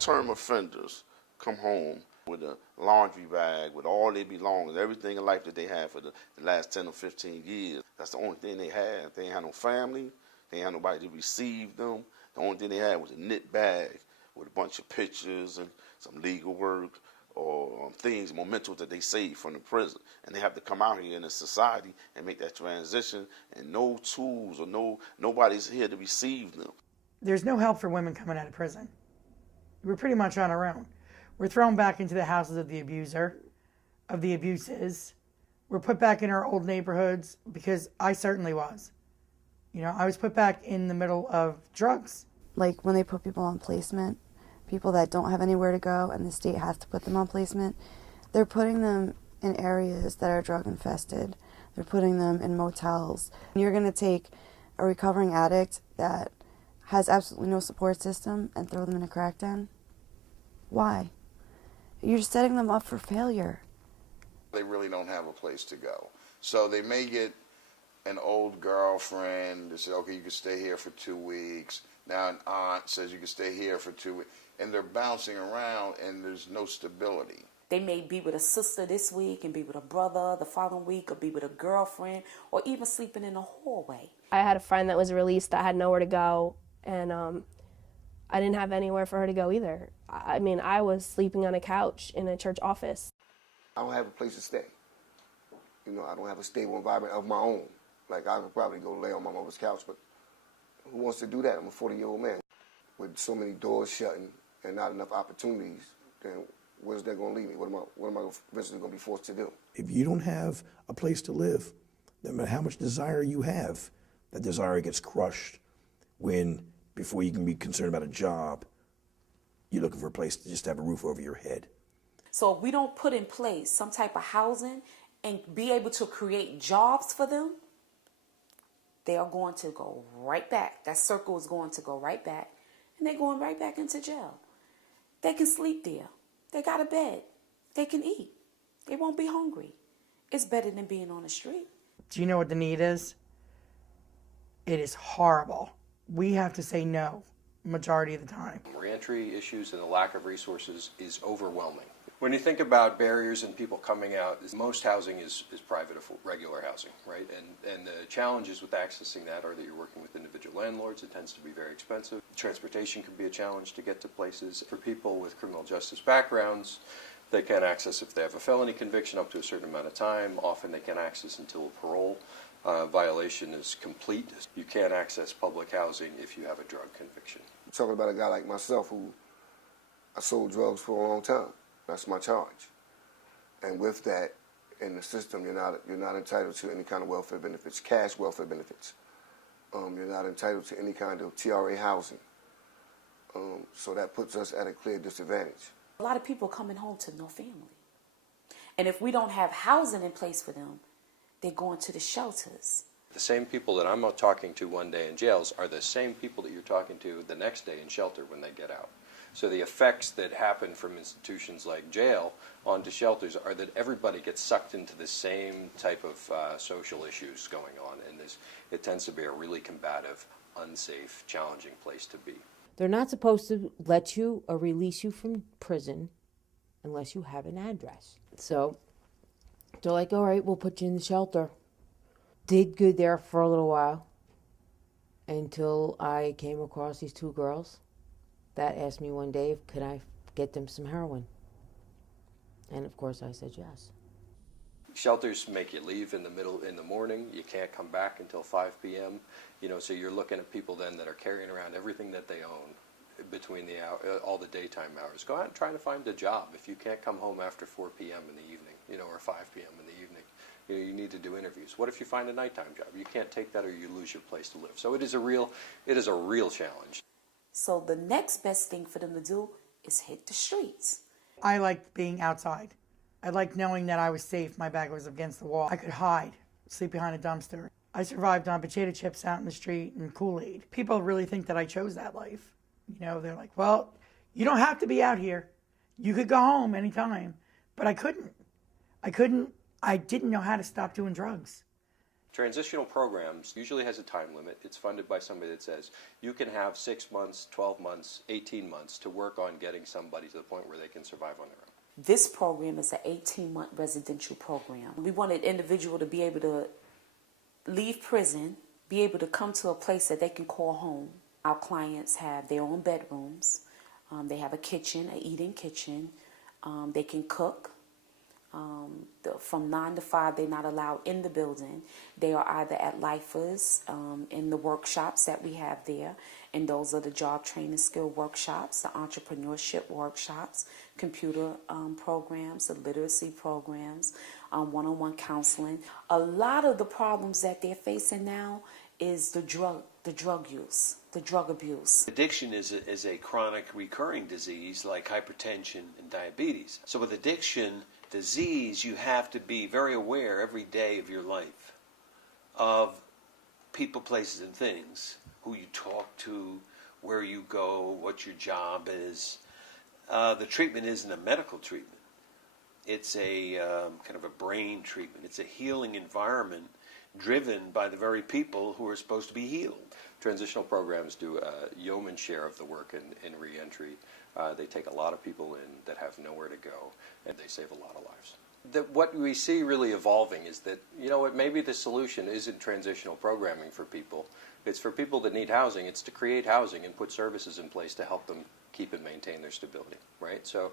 Short-term offenders come home with a laundry bag, with all their belongings, everything in life that they had for the last 10 or 15 years. That's the only thing they had. They ain't had no family. They ain't had nobody to receive them. The only thing they had was a knit bag with a bunch of pictures and some legal work or things, mementos that they saved from the prison. And they have to come out here in the society and make that transition, and no tools or nobody's here to receive them. There's no help for women coming out of prison. We're pretty much on our own. We're thrown back into the houses of the abuser, of the abuses. We're put back in our old neighborhoods, because I certainly was. You know, I was put back in the middle of drugs. Like when they put people on placement, people that don't have anywhere to go and the state has to put them on placement, they're putting them in areas that are drug infested. They're putting them in motels. You're going to take a recovering addict that has absolutely no support system and throw them in a crack den? Why? You're setting them up for failure. They really don't have a place to go. So they may get an old girlfriend that says, okay, you can stay here for 2 weeks. Now an aunt says you can stay here for 2 weeks. And they're bouncing around and there's no stability. They may be with a sister this week and be with a brother the following week, or be with a girlfriend, or even sleeping in a hallway. I had a friend that was released that had nowhere to go, and I didn't have anywhere for her to go either. I mean, I was sleeping on a couch in a church office. I don't have a place to stay. You know, I don't have a stable environment of my own. Like, I could probably go lay on my mother's couch, but who wants to do that? I'm a 40-year-old man. With so many doors shutting and not enough opportunities, then where's that going to lead me? What am I eventually going to be forced to do? If you don't have a place to live, no matter how much desire you have, that desire gets crushed when, before you can be concerned about a job, you're looking for a place to just have a roof over your head. So if we don't put in place some type of housing and be able to create jobs for them, they are going to go right back. That circle is going to go right back, and they're going right back into jail. They can sleep there. They got a bed. They can eat. They won't be hungry. It's better than being on the street. Do you know what the need is? It is horrible. We have to say no majority of the time. Reentry issues and the lack of resources is overwhelming. When you think about barriers and people coming out, most housing is private, regular housing, right? And the challenges with accessing that are that you're working with individual landlords. It tends to be very expensive. Transportation can be a challenge to get to places. For people with criminal justice backgrounds, they can't access if they have a felony conviction up to a certain amount of time. Often they can't access until a parole violation is complete. You can't access public housing if you have a drug conviction. I'm talking about a guy like myself who I sold drugs for a long time. That's my charge. And with that, in the system, you're not entitled to any kind of welfare benefits, cash welfare benefits. You're not entitled to any kind of TRA housing. So that puts us at a clear disadvantage. A lot of people coming home to no family. And if we don't have housing in place for them, they're going to the shelters. The same people that I'm talking to one day in jails are the same people that you're talking to the next day in shelter when they get out. So the effects that happen from institutions like jail onto shelters are that everybody gets sucked into the same type of social issues going on, and it tends to be a really combative, unsafe, challenging place to be. They're not supposed to let you or release you from prison unless you have an address. So they're like, all right, we'll put you in the shelter. Did good there for a little while until I came across these two girls that asked me one day, could I get them some heroin? And of course I said yes. Shelters make you leave in the morning. You can't come back until 5 p.m. You know, so you're looking at people then that are carrying around everything that they own between all the daytime hours. Go out and try to find a job. If you can't come home after 4 p.m. in the evening, you know, or 5 p.m. in the evening, you need to do interviews. What if you find a nighttime job? You can't take that or you lose your place to live. So it is a real challenge. So the next best thing for them to do is hit the streets. I liked being outside. I liked knowing that I was safe. My back was against the wall. I could hide, sleep behind a dumpster. I survived on potato chips out in the street and Kool-Aid. People really think that I chose that life. You know, they're like, well, you don't have to be out here. You could go home anytime. But I couldn't. I didn't know how to stop doing drugs. Transitional programs usually has a time limit. It's funded by somebody that says you can have 6 months, 12 months, 18 months to work on getting somebody to the point where they can survive on their own. This program is an 18-month residential program. We want an individual to be able to leave prison, be able to come to a place that they can call home. Our clients have their own bedrooms. They have a kitchen, an eating kitchen. They can cook. From 9 to 5, they're not allowed in the building. They are either at LIFAs, in the workshops that we have there, and those are the job training skill workshops, the entrepreneurship workshops, computer programs, the literacy programs, one-on-one counseling. A lot of the problems that they're facing now is the drug use, the drug abuse. Addiction is a chronic recurring disease like hypertension and diabetes. So with addiction disease, you have to be very aware every day of your life of people, places, and things, who you talk to, where you go, what your job is. The treatment isn't a medical treatment. It's a kind of a brain treatment. It's a healing environment driven by the very people who are supposed to be healed. Transitional programs do a yeoman's share of the work in reentry. They take a lot of people in that have nowhere to go, and they save a lot of lives. What we see really evolving is that, you know what, maybe the solution isn't transitional programming for people. It's for people that need housing. It's to create housing and put services in place to help them keep and maintain their stability, right? So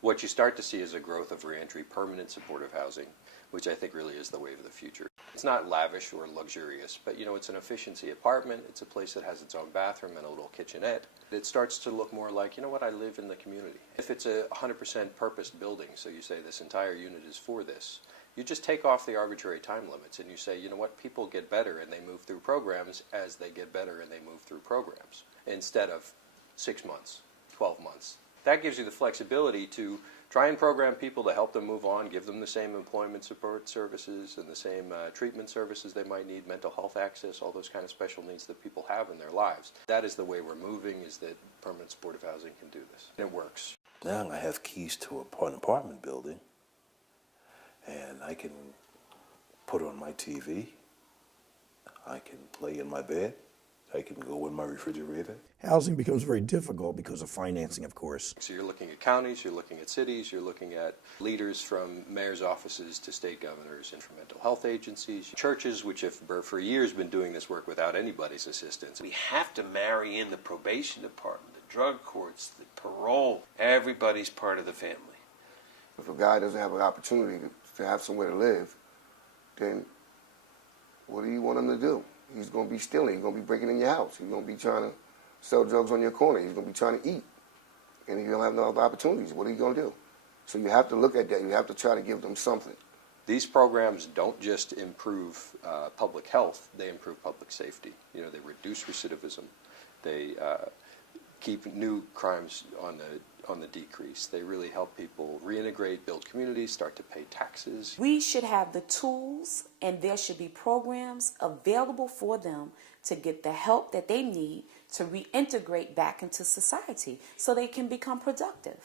what you start to see is a growth of reentry, permanent supportive housing, which I think really is the wave of the future. It's not lavish or luxurious, but it's an efficiency apartment. It's a place that has its own bathroom and a little kitchenette. It starts to look more like, I live in the community. If it's a 100% purposed building, so you say this entire unit is for this, you just take off the arbitrary time limits and you say, people get better and they move through programs as they get better and they move through programs, instead of 6 months, 12 months. That gives you the flexibility to try and program people to help them move on, give them the same employment support services and the same treatment services they might need, mental health access, all those kind of special needs that people have in their lives. That is the way we're moving, is that permanent supportive housing can do this. And it works. Now I have keys to an apartment building, and I can put on my TV, I can lay in my bed, I can go in my refrigerator. Housing becomes very difficult because of financing, of course. So you're looking at counties, you're looking at cities, you're looking at leaders from mayor's offices to state governors and from mental health agencies, churches, which have for years been doing this work without anybody's assistance. We have to marry in the probation department, the drug courts, the parole. Everybody's part of the family. If a guy doesn't have an opportunity to have somewhere to live, then what do you want him to do? He's going to be stealing. He's going to be breaking in your house. He's going to be trying to sell drugs on your corner. He's going to be trying to eat. And he don't have no other opportunities. What are you going to do? So you have to look at that. You have to try to give them something. These programs don't just improve public health. They improve public safety. They reduce recidivism. They keep new crimes on the decrease. They really help people reintegrate, build communities, start to pay taxes. We should have the tools, and there should be programs available for them to get the help that they need to reintegrate back into society so they can become productive.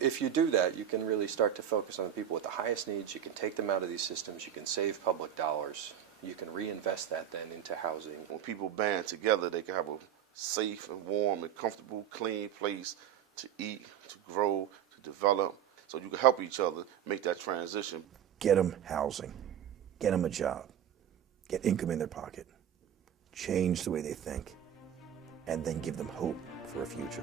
If you do that, you can really start to focus on the people with the highest needs. You can take them out of these systems. You can save public dollars. You can reinvest that then into housing. When people band together, they can have a safe and warm and comfortable, clean place to eat, to grow, to develop, so you can help each other make that transition. Get them housing. Get them a job. Get income in their pocket. Change the way they think. And then give them hope for a future.